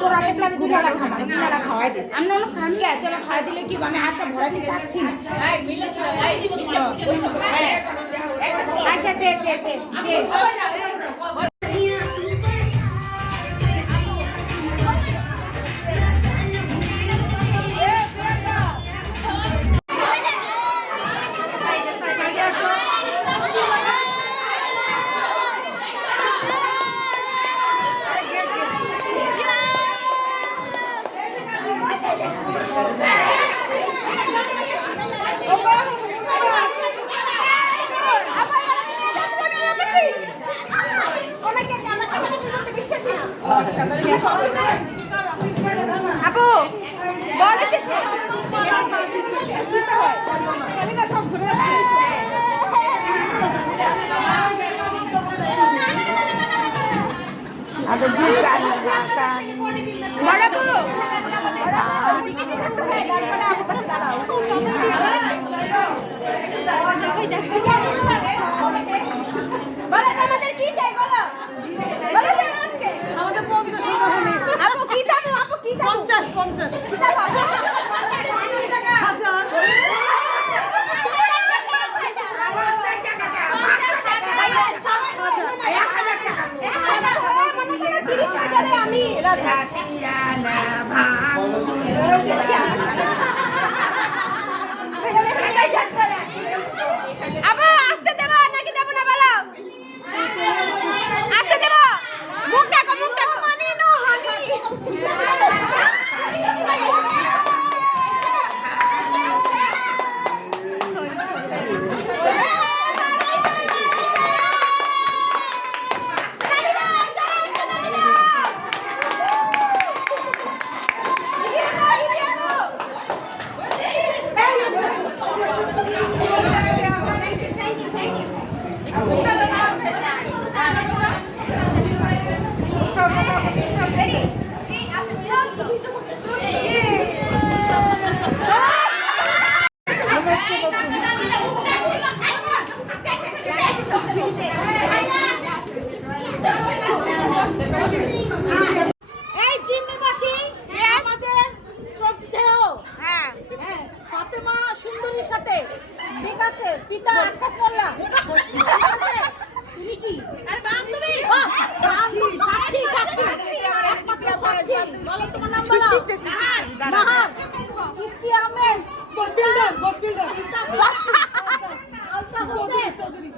তোর আগে আমি 2 টাকা খাওয়াই 2 টাকা খাওয়াই দিস আমি না খান কে চলো খাওয়াই দিলে কি আমি হাতটা ভরাইতে চাচ্ছি না এই মিলে চলো এই হ্যাঁ আচ্ছা দে আপু বল এসেছে আমি না সব ঘুরে আসছি আদে দুই কান বড় আপু বলো আমাদের কি চাই বলো বলো আজকে আমাদের 50 টাকা হলে আপু কি চাবো 50 কি চাবো আমি আবার আসতে দেব নাকি দেব না বলো আসতে দেব মুখ ডাকো মানি নো হানি পিতা আকাশ মোল্লা তুমি কি আরে বান্ধবী সাক্ষী একমাত্র সাক্ষী বলো তোমার নাম বলো নাহার ইস্তি আহমেদ গোড বিল্ডার আলতা হোসেন চৌধুরী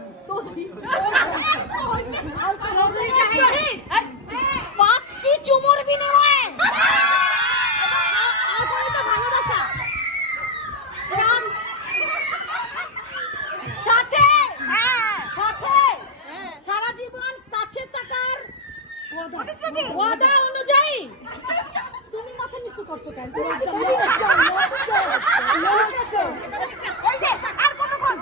শহীদ 5টি চুমুর বিনিময়ে ভালোবাসা সাথে সারা জীবন কাছে থাকার ওয়াদা অনুযায়ী তুমি মাথা নিচু করছো কেন আর কতক্ষণ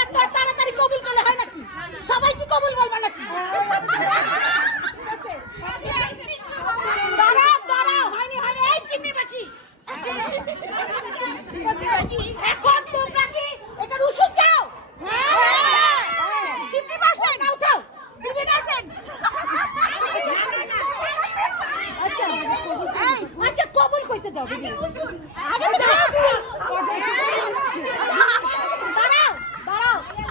এত তাড়াতাড়ি কবুল করলে হয় নাকি সবাই কি কবুল বলবে নাকি দাঁড়াও হয়নি এই চিমনিবাসী এখন তোমরা কি এটা রুশু চাও 50% উঠাও 50% আচ্ছা কবুল কইতে দাও আমি দাঁড়াও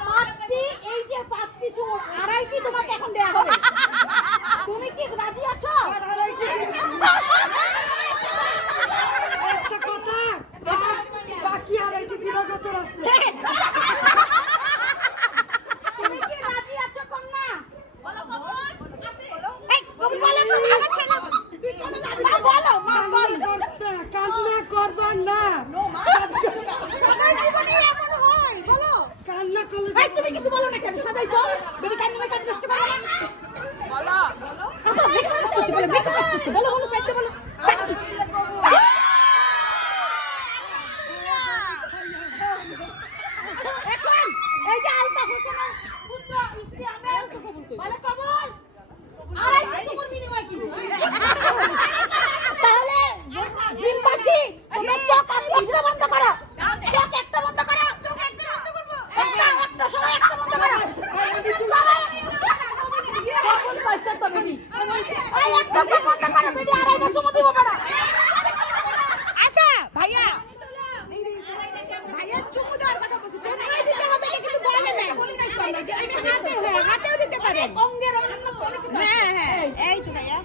5টি এই যে 5টি চোর আড়াইটি তোমাকে এখন দেয়া হবে তুমি কি রাজি আছো একটা কথা বাকি আড়াইটি দিন কত রাখতে তুমি কি রাজি আছো কন্যা বলো কবুল এই কবুল বলো আমার ছেলে তুই কোন রাজি বলো মা কান্না করবেন না সবাই জীবনে এমন হয় বলো কান্না করলে এই তুমি কিছু বলো না কেন সাজাইছো তুমি কান্না করতে বসতে পারো বলো বলো বলো সাইডে বলো এই একটা বন্ধ করো ভিডিও আর এটা চুমু দিব না। আচ্ছা ভাইয়া ভাইয়া চুমু দেওয়ার কথা বলছি, কোথায় দিতে হবে কিন্তু বলে না, বলি নাই তো আমরা যে এটা হাতে হয়, হাতেও দিতে পারে অঙ্গের অন্য বলে কিছু। হ্যাঁ হ্যাঁ এই তো ভাইয়া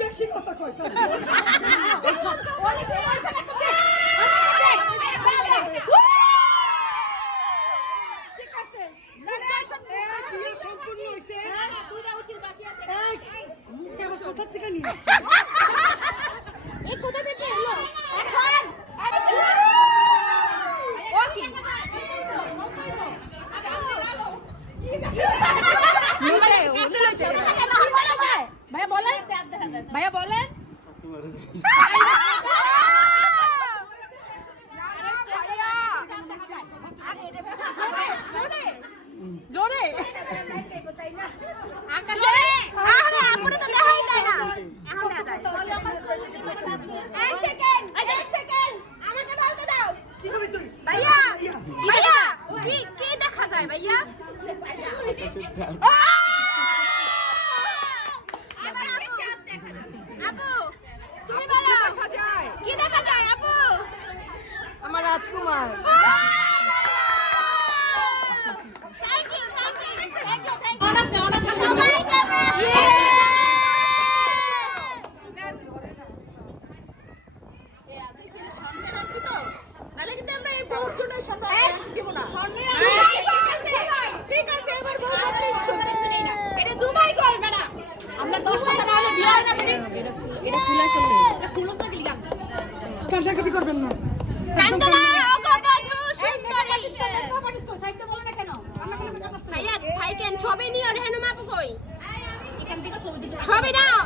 বেশি কথা কয় সম্পূর্ণ হয়েছে, কোথা থেকে নিয়ে এই কোথা থেকে এলো এখন ওকে ভাইয়া বলেন, ভাইয়া বলেন জোরে ভাইয়া ভাইয়া কি দেখা যায় ভাইয়া? কি দেখা যায় আপু? আমার রাজকুমার। কান্নাকাটি করবেন না, ছবি নিয়ে রেহানুমা আপু কই? ছবি নাও।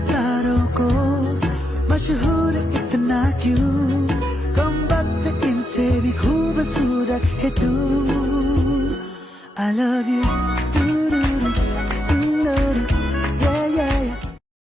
तारों को मशहूर इतना क्यों कम वक्त इनसे भी खूबसूरत है तू I love you